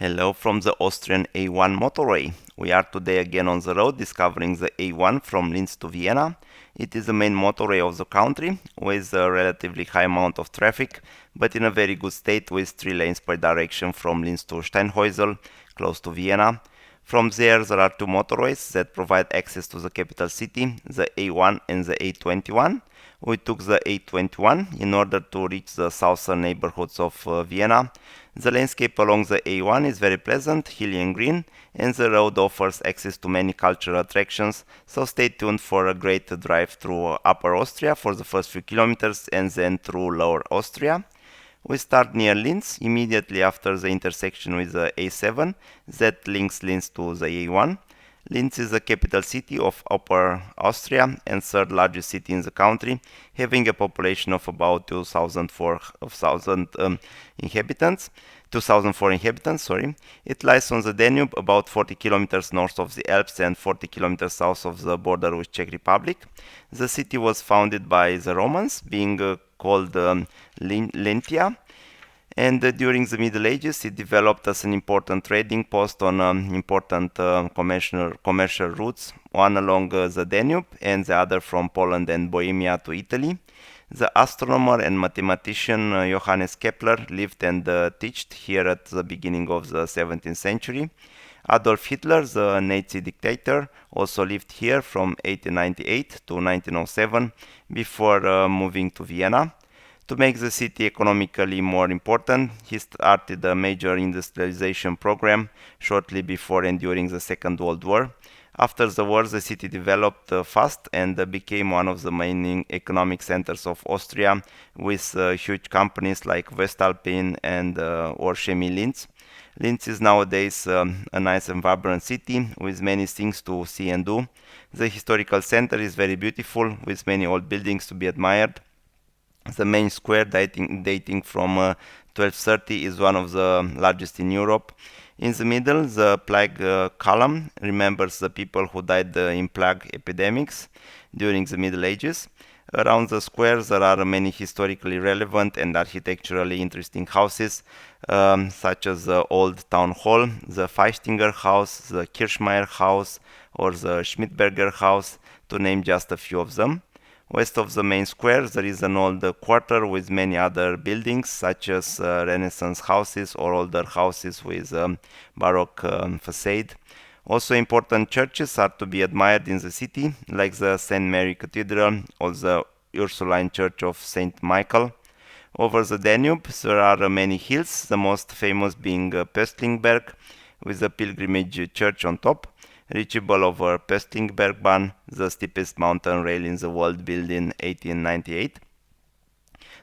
Hello from the Austrian A1 motorway. We are today again on the road discovering the A1 from Linz to Vienna. It is the main motorway of the country with a relatively high amount of traffic, but in a very good state with 3 lanes per direction from Linz to Steinhäusl, close to Vienna. From there are 2 motorways that provide access to the capital city, the A1 and the A21. We took the A21 in order to reach the southern neighborhoods of Vienna. The landscape along the A1 is very pleasant, hilly and green, and the road offers access to many cultural attractions, so stay tuned for a great drive through Upper Austria for the first few kilometers and then through Lower Austria. We start near Linz, immediately after the intersection with the A7 that links Linz to the A1. Linz is the capital city of Upper Austria and third largest city in the country, having a population of about 2004 inhabitants. It lies on the Danube, about 40 kilometers north of the Alps and 40 kilometers south of the border with Czech Republic. The city was founded by the Romans, being called Lentia. And during the Middle Ages, it developed as an important trading post on important commercial routes, one along the Danube and the other from Poland and Bohemia to Italy. The astronomer and mathematician Johannes Kepler lived and taught here at the beginning of the 17th century. Adolf Hitler, the Nazi dictator, also lived here from 1898 to 1907 before moving to Vienna. To make the city economically more important, he started a major industrialization program shortly before and during the Second World War. After the war, the city developed fast and became one of the main economic centers of Austria, with huge companies like Westalpine and or Chemie Linz. Linz is nowadays a nice and vibrant city with many things to see and do. The historical center is very beautiful, with many old buildings to be admired. The main square, dating from 1230, is one of the largest in Europe. In the middle, the plague column remembers the people who died in plague epidemics during the Middle Ages. Around the square, there are many historically relevant and architecturally interesting houses, such as the Old Town Hall, the Feistinger House, the Kirschmeier House, or the Schmidberger House, to name just a few of them. West of the main square, there is an old quarter with many other buildings, such as Renaissance houses or older houses with Baroque facade. Also important churches are to be admired in the city, like the St. Mary Cathedral or the Ursuline Church of St. Michael. Over the Danube, there are many hills, the most famous being Pöstlingberg, with a pilgrimage church on top, reachable over Pöstlingbergbahn, the steepest mountain rail in the world, built in 1898.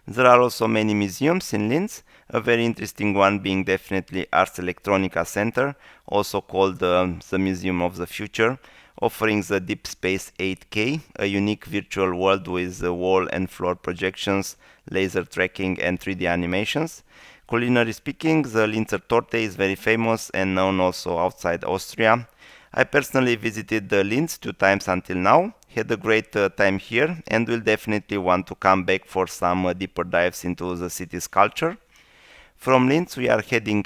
There are also many museums in Linz, a very interesting one being definitely Ars Electronica Center, also called the Museum of the Future, offering the Deep Space 8K, a unique virtual world with wall and floor projections, laser tracking and 3D animations. Culinary speaking, the Linzer Torte is very famous and known also outside Austria. I personally visited Linz 2 times until now, had a great time here, and will definitely want to come back for some deeper dives into the city's culture. From Linz we are heading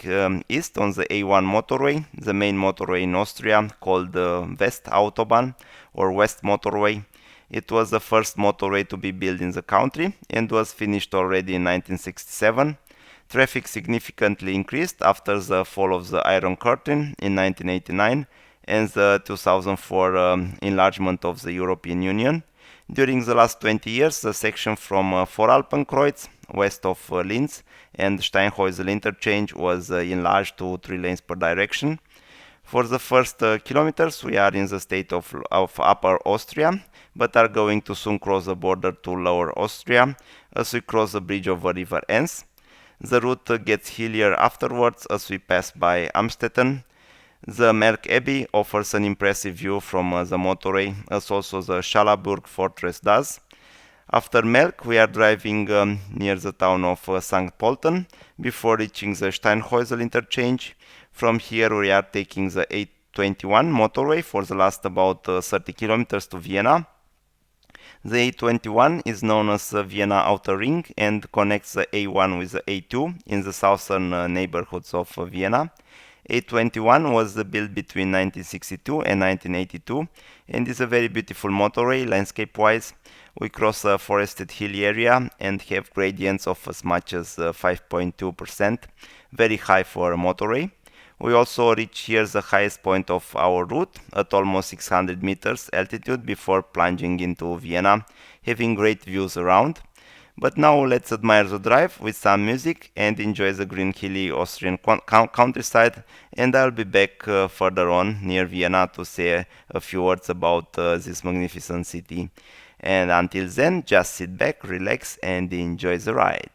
east on the A1 motorway, the main motorway in Austria, called West Autobahn or West Motorway. It was the first motorway to be built in the country and was finished already in 1967. Traffic significantly increased after the fall of the Iron Curtain in 1989 and the 2004 enlargement of the European Union. During the last 20 years, the section from Voralpenkreuz, west of Linz, and Steinhäusl interchange was enlarged to 3 lanes per direction. For the first kilometers, we are in the state of Upper Austria, but are going to soon cross the border to Lower Austria as we cross the bridge over River Enns. The route gets hillier afterwards as we pass by Amstetten. The Melk Abbey offers an impressive view from the motorway, as also the Schallaburg Fortress does. After Melk, we are driving near the town of Sankt Pölten before reaching the Steinhäusl interchange. From here, we are taking the A21 motorway for the last about 30 kilometers to Vienna. The A21 is known as the Vienna Outer Ring and connects the A1 with the A2 in the southern neighborhoods of Vienna. A21 was built between 1962 and 1982 and is a very beautiful motorway landscape-wise. We cross a forested hilly area and have gradients of as much as 5.2%, very high for a motorway. We also reach here the highest point of our route at almost 600 meters altitude before plunging into Vienna, having great views around. But now let's admire the drive with some music and enjoy the green hilly Austrian countryside, and I'll be back further on near Vienna to say a few words about this magnificent city. And until then, just sit back, relax and enjoy the ride.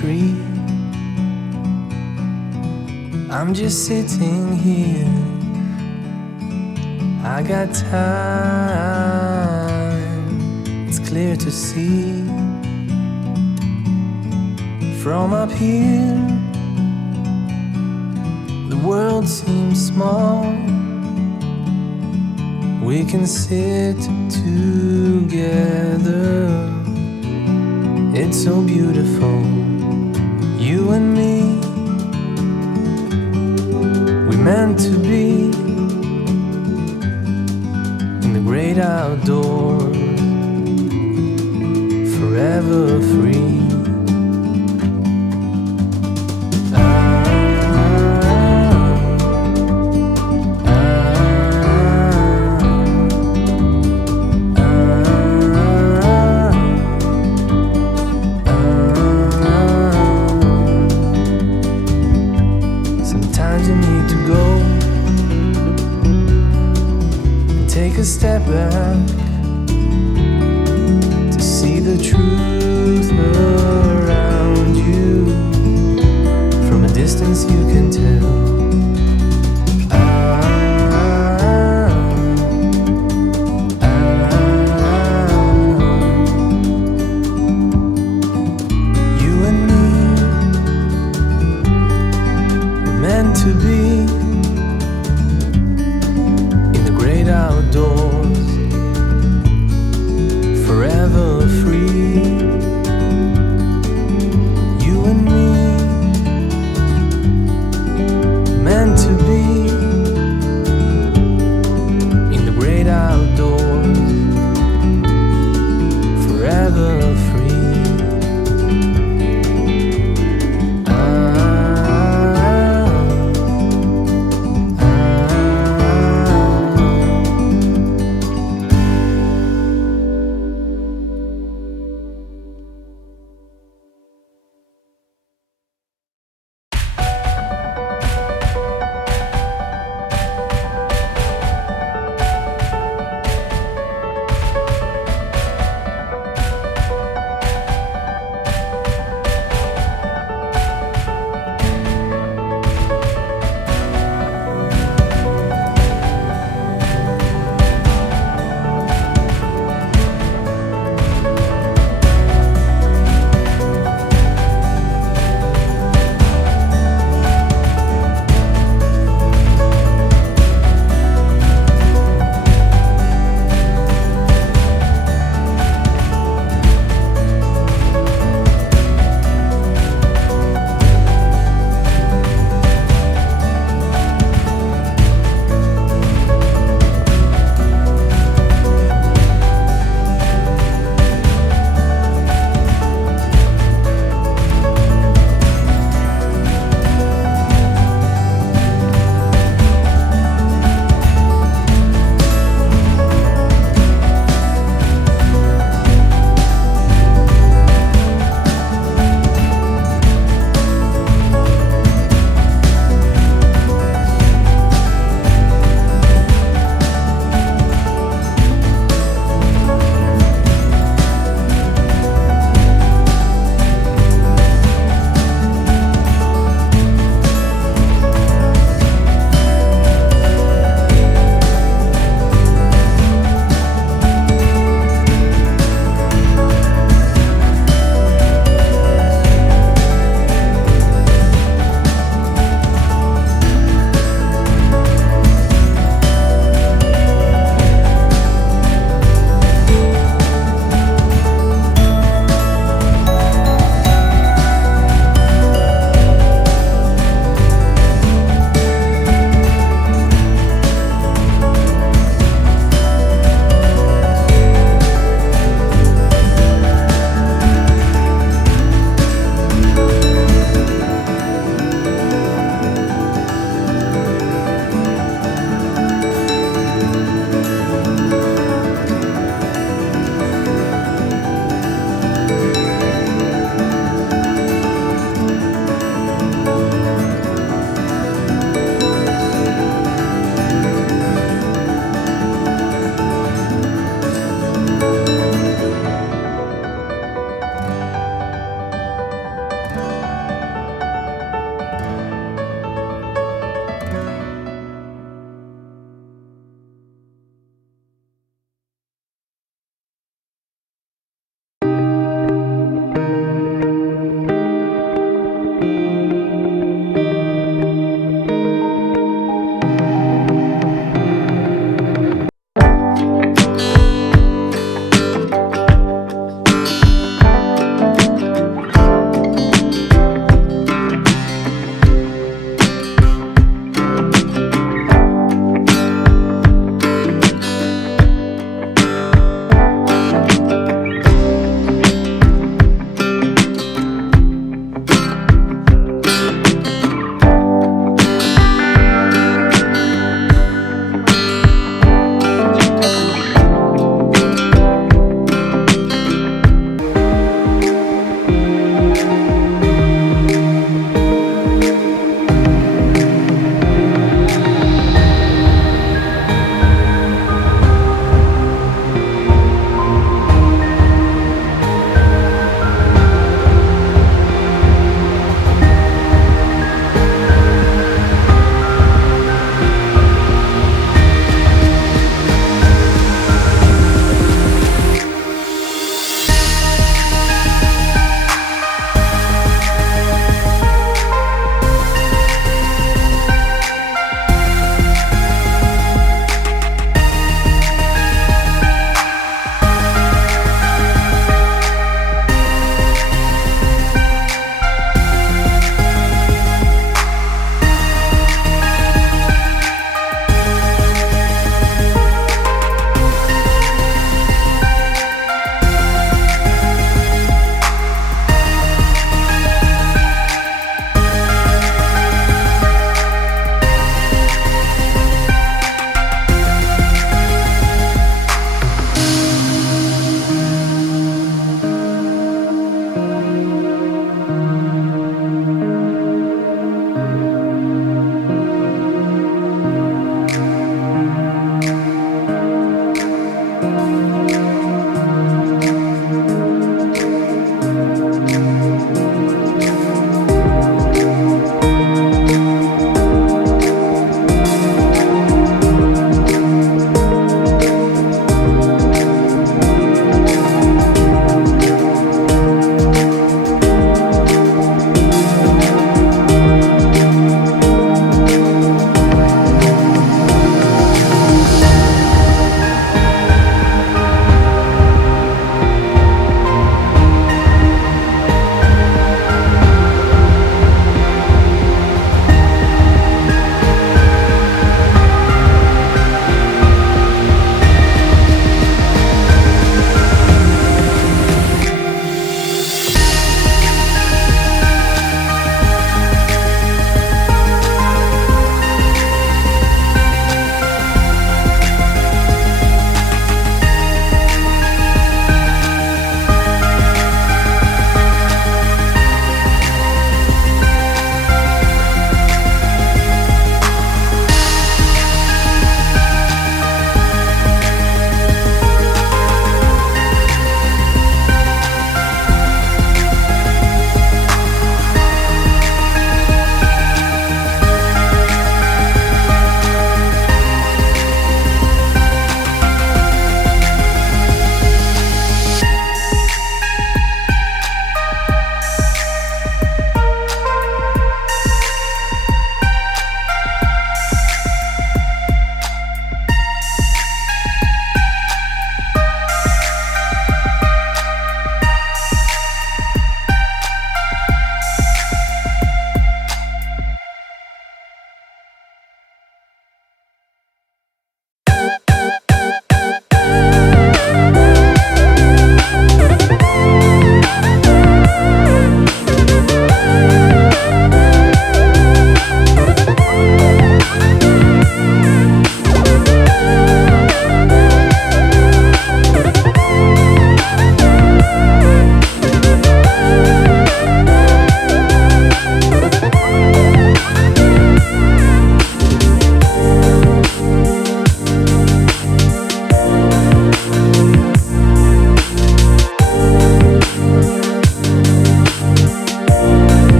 tree. I'm just sitting here. I got time, it's clear to see. From up here, the world seems small. We can sit together. It's so beautiful, you and me. We meant to be in the great outdoors, forever free. A step back to see the truth around you. From a distance you can tell. You and me were meant to be outdoors, forever free. You and me, meant to be in the great outdoors, forever free.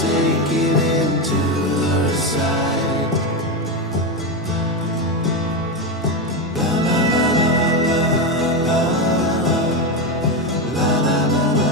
take it into her side. La la la la la la la la la la.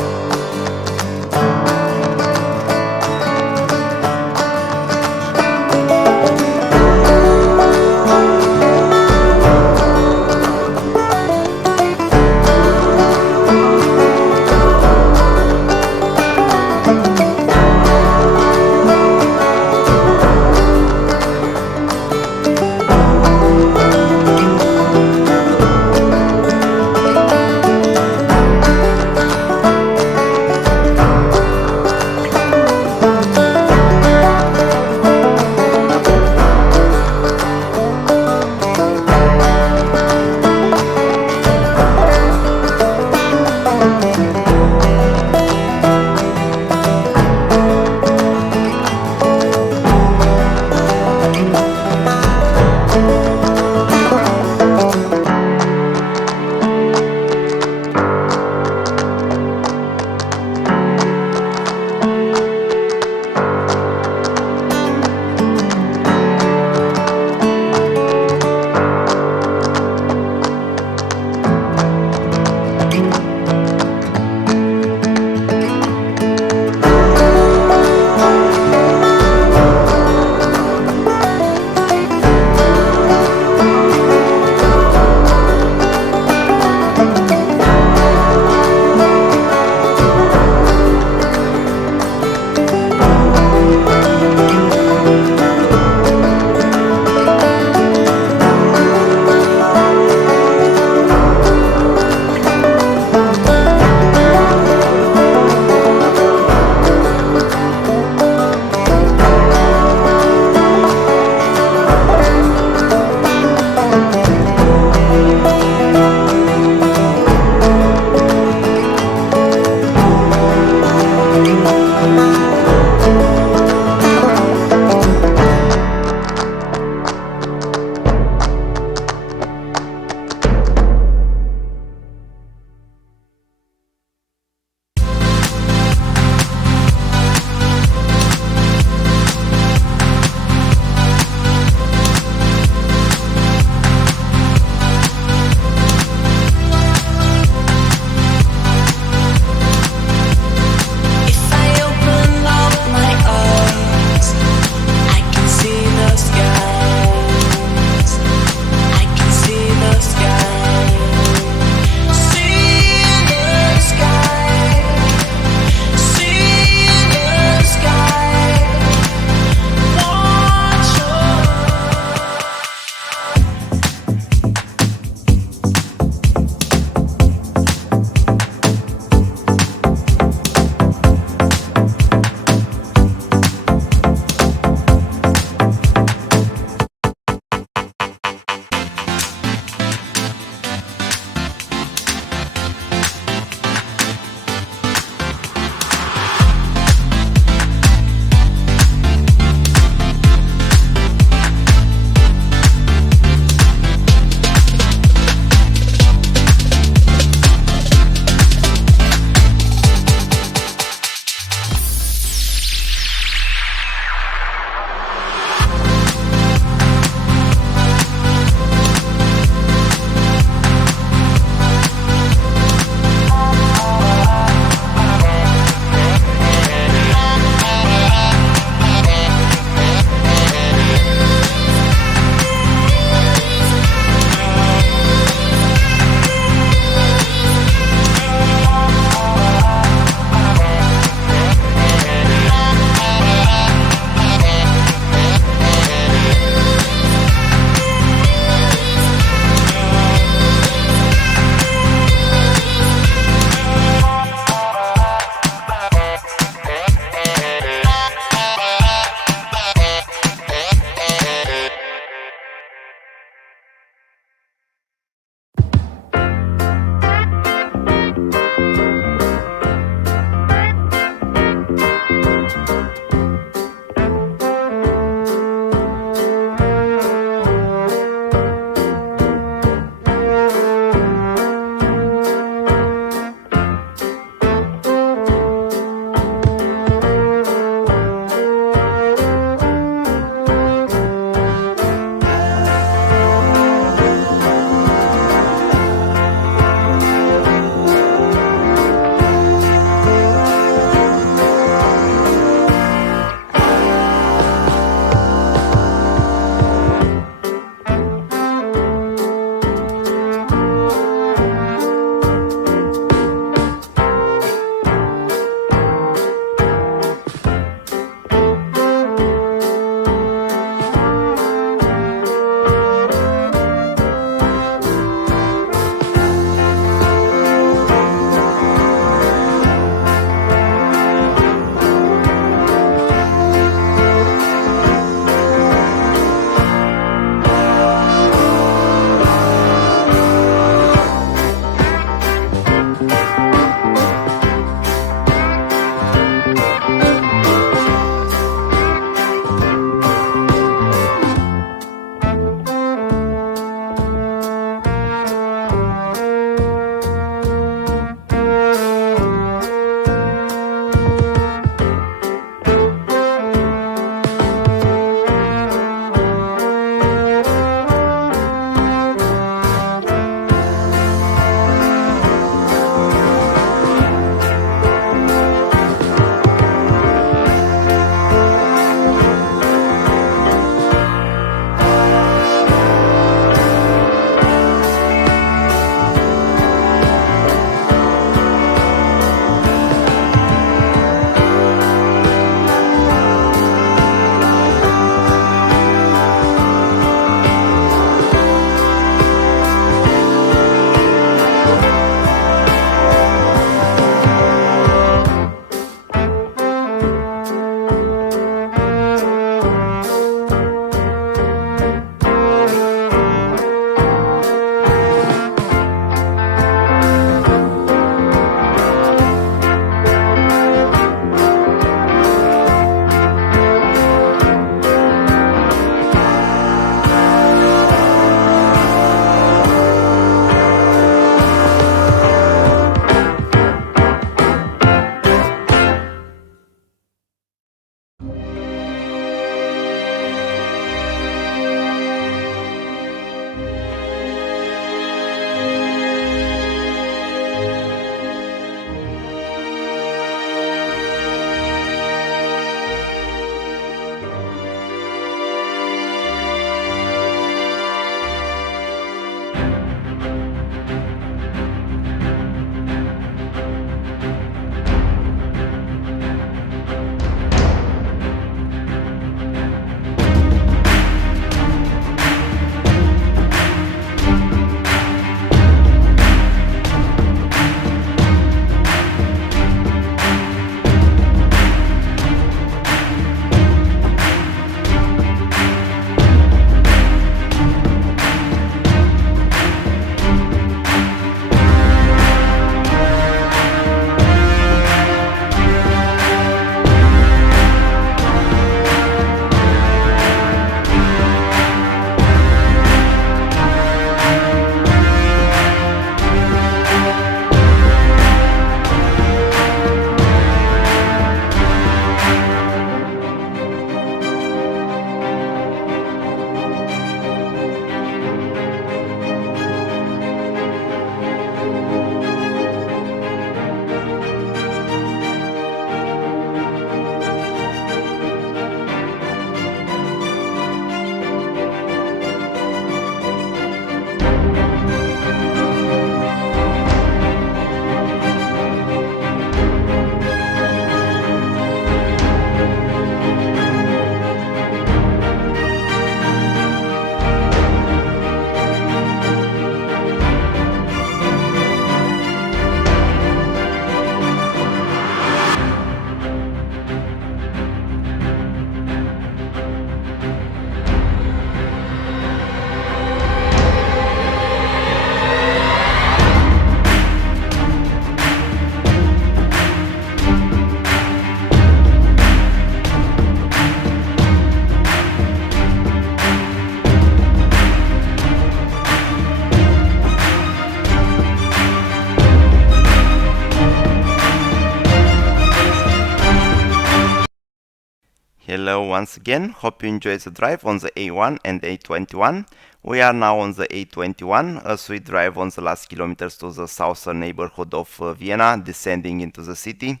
Hello once again, hope you enjoyed the drive on the A1 and A21. We are now on the A21 as we drive on the last kilometers to the southern neighborhood of Vienna, descending into the city.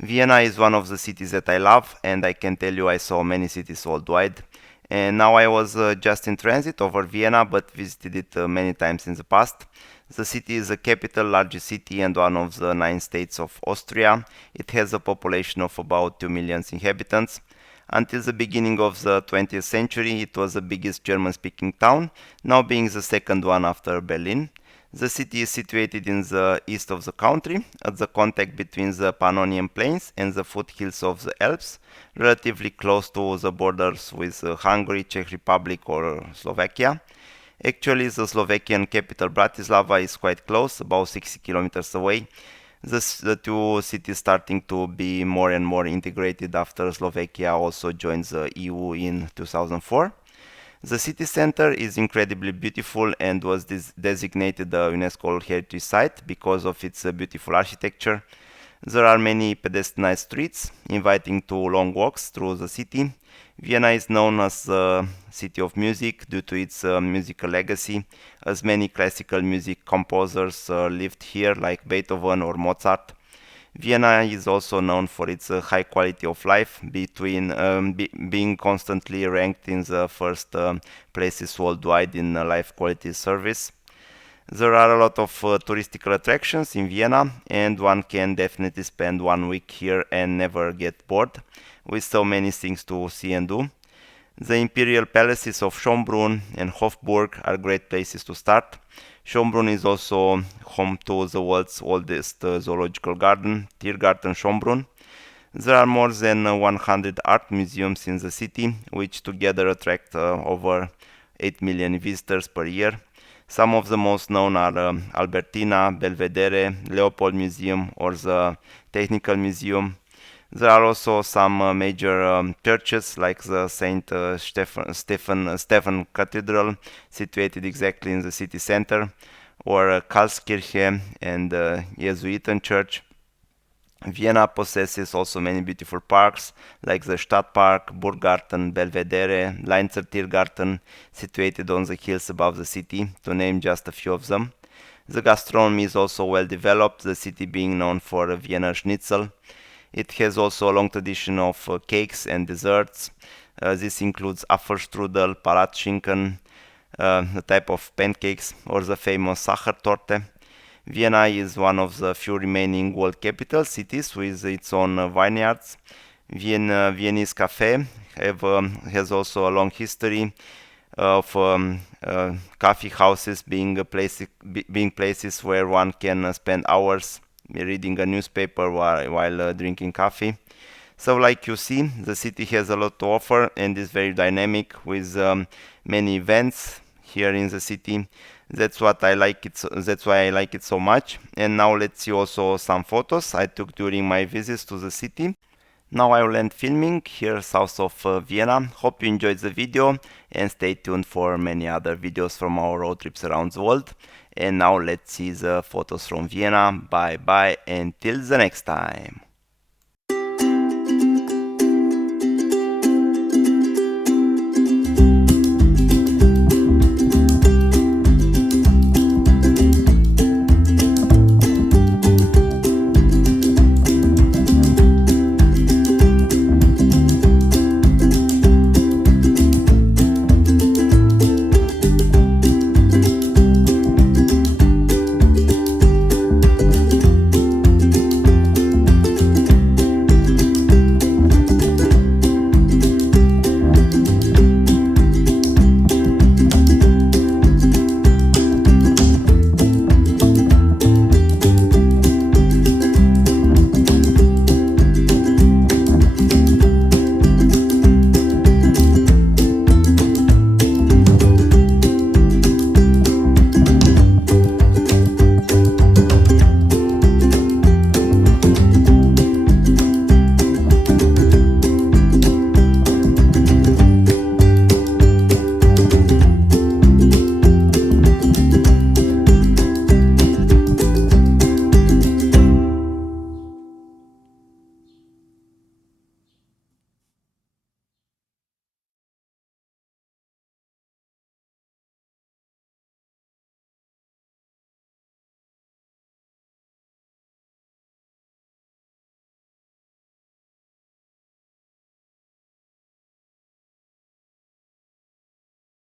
Vienna is one of the cities that I love, and I can tell you I saw many cities worldwide. And now I was just in transit over Vienna, but visited it many times in the past. The city is the capital, largest city, and one of the 9 states of Austria. It has a population of about 2 million inhabitants. Until the beginning of the 20th century, it was the biggest German-speaking town, now being the second one after Berlin. The city is situated in the east of the country, at the contact between the Pannonian Plains and the foothills of the Alps, relatively close to the borders with Hungary, Czech Republic or Slovakia. Actually, the Slovakian capital Bratislava is quite close, about 60 kilometers away. The two cities starting to be more and more integrated after Slovakia also joined the EU in 2004. The city center is incredibly beautiful and was designated a UNESCO Heritage Site because of its beautiful architecture. There are many pedestrianized streets, inviting to long walks through the city. Vienna is known as the city of music due to its musical legacy, as many classical music composers lived here, like Beethoven or Mozart. Vienna is also known for its high quality of life, being constantly ranked in the first places worldwide in life quality service. There are a lot of touristical attractions in Vienna, and one can definitely spend 1 week here and never get bored, with so many things to see and do. The imperial palaces of Schönbrunn and Hofburg are great places to start. Schönbrunn is also home to the world's oldest zoological garden, Tiergarten Schönbrunn. There are more than 100 art museums in the city, which together attract over 8 million visitors per year. Some of the most known are Albertina, Belvedere, Leopold Museum or the Technical Museum. There are also some major churches like the Saint Stephen Cathedral, situated exactly in the city center, or Karlskirche and Jesuiten Church. Vienna possesses also many beautiful parks like the Stadtpark, Burggarten, Belvedere, Leinzer Tiergarten, situated on the hills above the city, to name just a few of them. The gastronomy is also well developed, the city being known for Vienna Schnitzel. It has also a long tradition of cakes and desserts. This includes Apfelstrudel, Palatschinken, a type of pancakes, or the famous Sachertorte. Vienna is one of the few remaining world capital cities with its own vineyards. Viennese Cafe has also a long history of coffee houses being places where one can spend hours reading a newspaper while drinking coffee. So like you see, the city has a lot to offer and is very dynamic with many events here in the city. That's why I like it so much. And now let's see also some photos I took during my visits to the city. Now I will end filming here south of Vienna. Hope you enjoyed the video and stay tuned for many other videos from our road trips around the world. And now let's see the photos from Vienna. Bye bye, and till the next time.